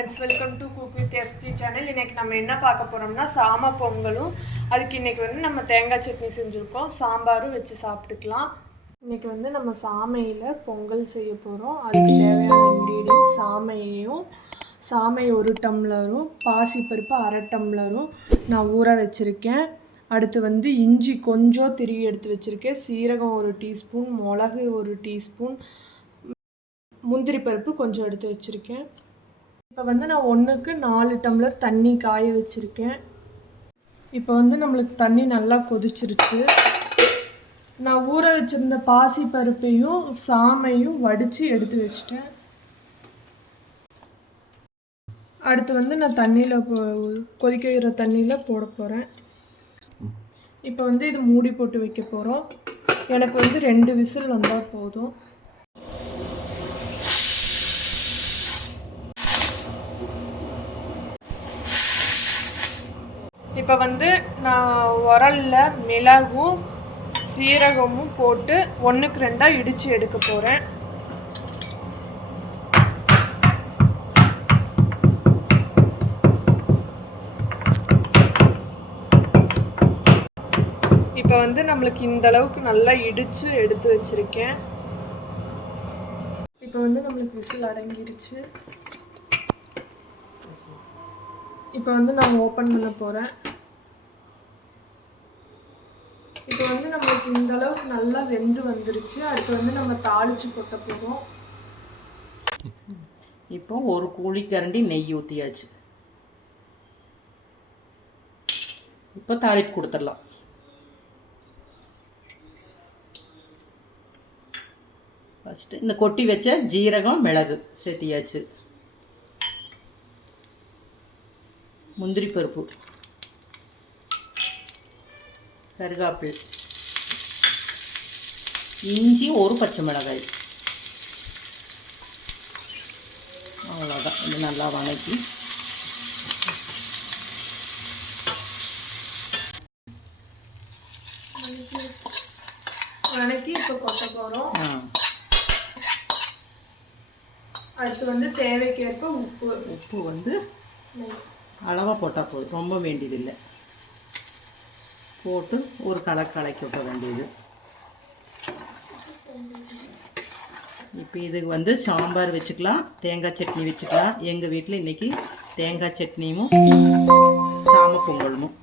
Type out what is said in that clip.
Friends, welcome to cook with ST channel. இன்றைக்கி நம்ம என்ன பார்க்க போகிறோம்னா சாம பொங்கலும், அதுக்கு இன்றைக்கி வந்து நம்ம தேங்காய் சட்னி செஞ்சுருக்கோம். சாம்பாரும் வச்சு சாப்பிட்டுக்கலாம். இன்றைக்கி வந்து நம்ம சாமையில் பொங்கல் செய்ய போகிறோம். அதுக்கு தேவையான இன்க்ரீடியன்ட் சாமை 1 டம்ளரும் பாசிப்பருப்பு 1/2 டம்ளரும் நான் ஊற வச்சுருக்கேன். அடுத்து வந்து இஞ்சி கொஞ்சம் திருவி எடுத்து வச்சுருக்கேன். சீரகம் 1 டீஸ்பூன், மிளகு 1 டீஸ்பூன், முந்திரி பருப்பு கொஞ்சம் எடுத்து வச்சுருக்கேன். இப்போ வந்து நான் 1க்கு 4 டம்ளர் தண்ணி காய வச்சுருக்கேன். இப்போ வந்து நம்மளுக்கு தண்ணி நல்லா கொதிச்சிருச்சு. நான் ஊற வச்சுருந்த பாசி பருப்பையும் சாமையும் வடித்து எடுத்து வச்சிட்டேன். அடுத்து வந்து நான் கொதிக்க வைக்கிற தண்ணியில் போட போகிறேன். இப்போ வந்து இது மூடி போட்டு வைக்க போகிறோம். எனக்கு வந்து 2 விசில் வந்தால் போதும். இப்போ வந்து நான் உரலில் மிளகும் சீரகமும் போட்டு 1க்கு 2 இடித்து எடுக்க போகிறேன். இப்போ வந்து நம்மளுக்கு இந்த அளவுக்கு நல்லா இடித்து எடுத்து வச்சுருக்கேன். இப்போ வந்து நம்மளுக்கு விசில் அடங்கிருச்சு. இப்போ வந்து நான் ஓப்பன் பண்ண போகிறேன். இப்போ வந்து நம்மளுக்கு இந்த அளவுக்கு நல்லா வெந்து வந்துருச்சு. அடுத்து வந்து நம்ம தாளித்து கொட்ட போகிறோம். இப்போ 1 குழிக்கரண்டி நெய் ஊற்றியாச்சு. இப்போ தாளிப்பு கொடுத்துடலாம். ஃபஸ்ட்டு இந்த கொட்டி வச்ச ஜீரகம் மிளகு சேர்த்தியாச்சு. முந்திரி பருப்பு, கருகாப்பில், இஞ்சி 1 பச்சை மிளகாய், அவ்வளோதான். இது நல்லா வணக்கி இப்போ கொட்ட போகிறோம். அடுத்து வந்து தேவைக்கேற்ப உப்பு வந்து அளவாக போட்டால் போதும், ரொம்ப வேண்டியதில்லை. போட்டு ஒரு கலக்கி விட்ட வேண்டியது. இப்போ இதுக்கு வந்து சாம்பார் வச்சுக்கலாம், தேங்காய் சட்னி வச்சுக்கலாம். எங்கள் வீட்டில் இன்றைக்கி தேங்காய் சட்னியும் சாம பொங்கலும்.